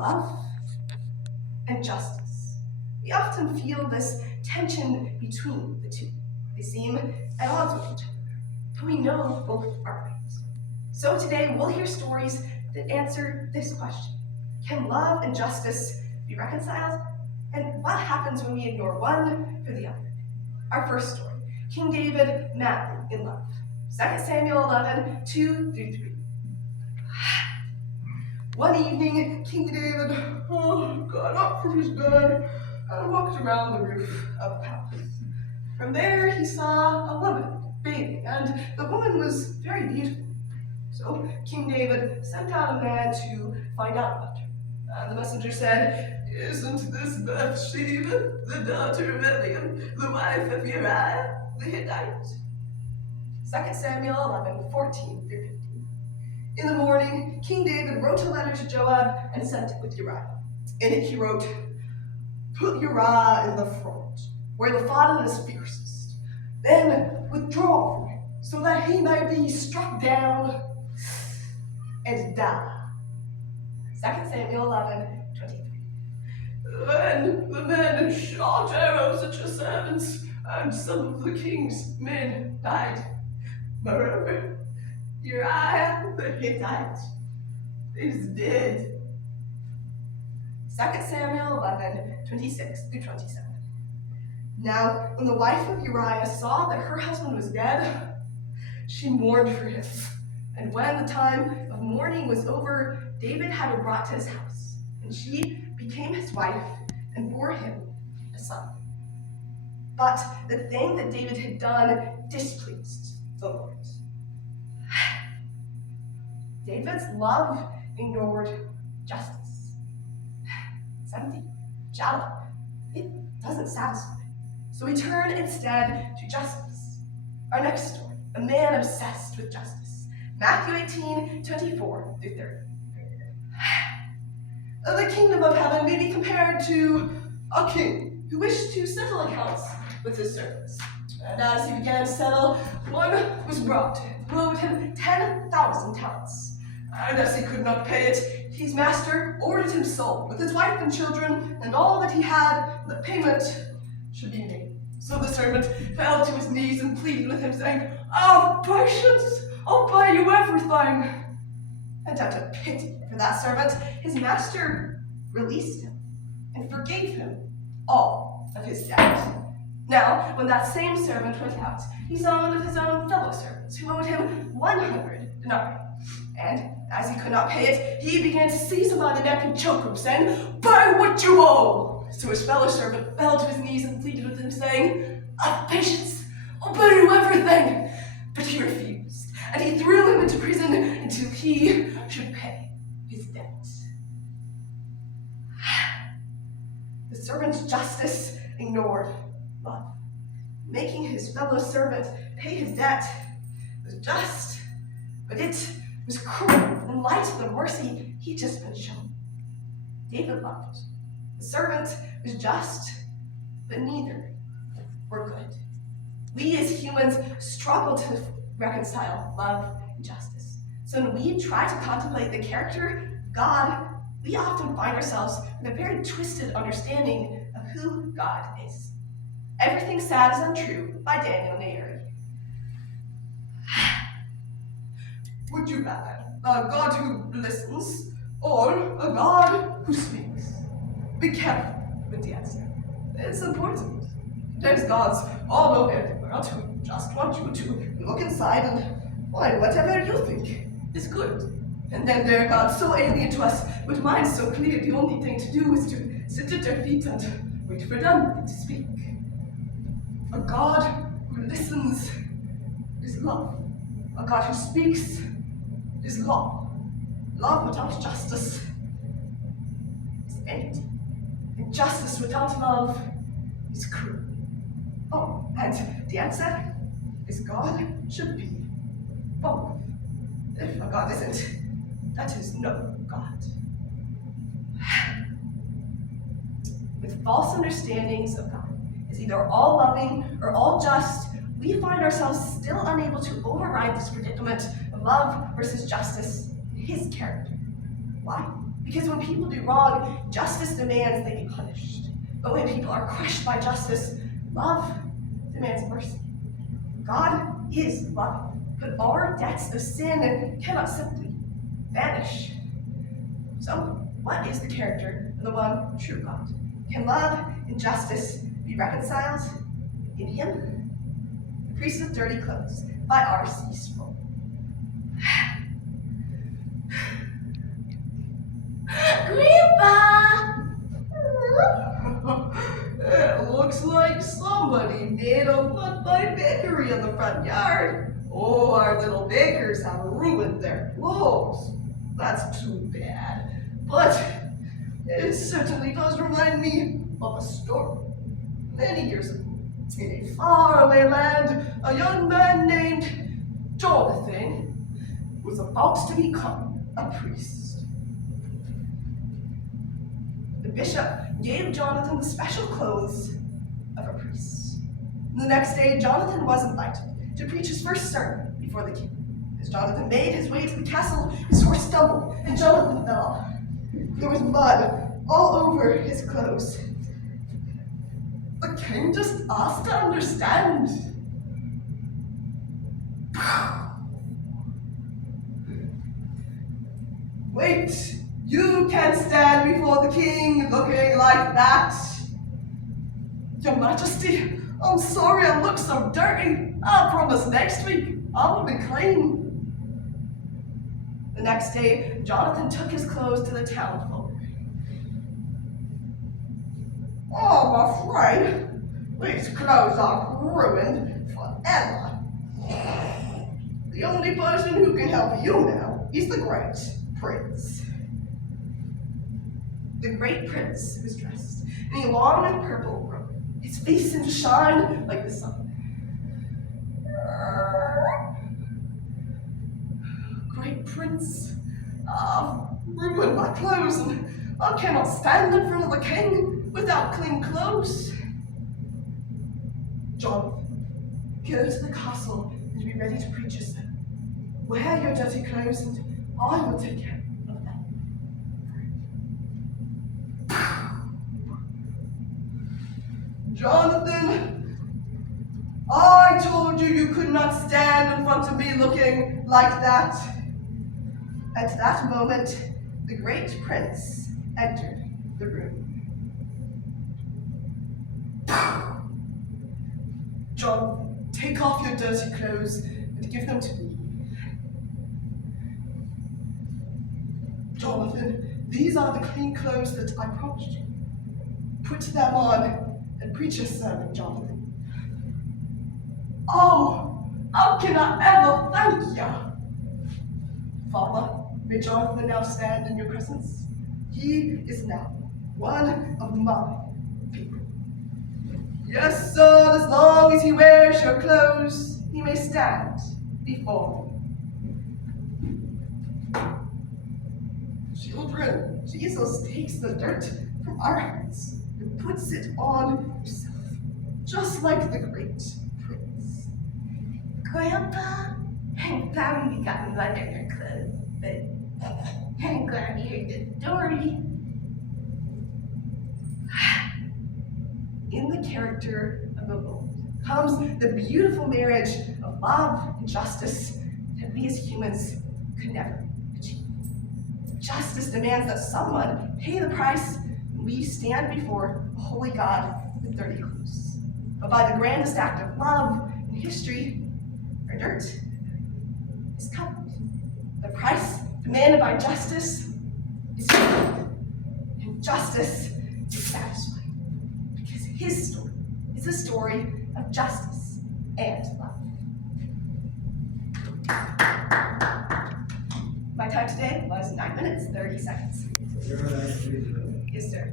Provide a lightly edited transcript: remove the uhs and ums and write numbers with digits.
love and justice. We often feel this tension between the two. They seem at odds with each other, but we know both are right. So today we'll hear stories that answer this question. Can love and justice be reconciled? And what happens when we ignore one for the other? Our first story, King David madly in love. 2 Samuel 11, 2-3. One evening, King David got up from his bed and walked around the roof of the palace. From there, he saw a woman bathing, and the woman was very beautiful. So King David sent out a man to find out about her. And the messenger said, "Isn't this Bathsheba, the daughter of Eliam, the wife of Uriah the Hittite?" 2 Samuel 11, 14-15. In the morning, King David wrote a letter to Joab and sent it with Uriah. In it he wrote, "Put Uriah in the front, where the fighting is fiercest. Then withdraw from him, so that he may be struck down and die." 2 Samuel 11:23. Then the men shot arrows at your servants, and some of the king's men died. Moreover, Uriah the Hittite is dead. 2 Samuel 11:26-27. Now, when the wife of Uriah saw that her husband was dead, she mourned for him. And when the time of mourning was over, David had her brought to his house, and she became his wife and bore him a son. But the thing that David had done displeased the Lord. David's love ignored justice. It's empty, shallow. It doesn't satisfy. So we turn instead to justice. Our next story, a man obsessed with justice. Matthew 18:24-30. The kingdom of heaven may be compared to a king who wished to settle accounts with his servants. And as he began to settle, one was brought to him, who owed him 10,000 talents. And as he could not pay it, his master ordered him sold with his wife and children and all that he had, the payment should be made. So the servant fell to his knees and pleaded with him, saying, "Have patience, I'll pay you everything." And out of pity for that servant, his master released him and forgave him all of his debt. Now, when that same servant went out, he saw one of his own fellow servants who owed him 100 denarii. And as he could not pay it, he began to seize him by the neck and choke him, saying, "Pay what you owe." So his fellow servant fell to his knees and pleaded with him, saying, "Have patience, I'll pay you everything." But he refused, and he threw him into prison until he should pay his debt. The servant's justice ignored love. Making his fellow servant pay his debt was just, but it was cruel in light of the mercy he'd just been shown. David loved. The servant was just, but neither were good. We as humans struggle to reconcile love and justice. So when we try to contemplate the character of God, we often find ourselves with a very twisted understanding of who God is. Everything Sad is Untrue by Daniel Nayeri. Would you rather a God who listens or a God who speaks? Be careful with the answer. It's important. There's gods all over the world who just want you to look inside and find whatever you think is good. And then there are gods so alien to us, with minds so clear the only thing to do is to sit at their feet and wait for them to speak. A God who listens is love. A God who speaks is law. Love without justice is empty. And justice without love is cruel. Oh, and the answer is God should be both. If a God isn't, that is no God. With false understandings of God as either all loving or all just, we find ourselves still unable to override this predicament of love versus justice in his character. Why? Because when people do wrong, justice demands they be punished. But when people are crushed by justice, love demands mercy. God is love, but our debts of sin cannot simply vanish. So, what is the character of the one true God? Can love and justice be reconciled in him? The Priest with Dirty Clothes by R.C. Sproul. Grandpa! It looks like somebody made a mud-by bakery in the front yard. Oh, our little bakers have ruined their clothes. That's too bad. But it certainly does remind me of a story. Many years ago, in a faraway land, a young man named Jonathan was about to become a priest. The bishop gave Jonathan the special clothes of a priest. The next day, Jonathan was invited to preach his first sermon before the king. As Jonathan made his way to the castle, his horse stumbled and Jonathan fell. There was mud all over his clothes. The king just asked to understand. Wait, you can't stand before the king looking like that. Your Majesty, I'm sorry I look so dirty. I promise next week I will be clean. The next day, Jonathan took his clothes to the town folk. Oh, I'm afraid these clothes are ruined forever. The only person who can help you now is the great prince. The great prince was dressed in a long and purple robe. His face seemed to shine like the sun. Great prince, I've ruined my clothes and I cannot stand in front of the king without clean clothes. Jonathan, go to the castle and be ready to preach your sermon. Wear your dirty clothes and I will take care of them. Jonathan, I told you could not stand in front of me looking like that. At that moment, the great prince entered the room. Jonathan, take off your dirty clothes and give them to me. Jonathan, these are the clean clothes that I promised you. Put them on and preach your sermon, Jonathan. Oh, how can I ever thank you? Father, may Jonathan now stand in your presence. He is now one of my people. Yes, son, as long as he wears your clothes, he may stand before me. Children, Jesus takes the dirt from our hearts and puts it on himself, just like the great prince. Grandpa, I'm glad you got mud on your clothes, but I'm glad you heard the story. In the character of the Lord comes the beautiful marriage of love and justice that we as humans could never achieve. Justice demands that someone pay the price when we stand before a holy God with dirty clothes. But by the grandest act of love in history, our dirt is covered. The price demanded by justice is paid, and justice is satisfied. Because his story is a story of justice and love. My time today was 9 minutes, 30 seconds. Yes, sir.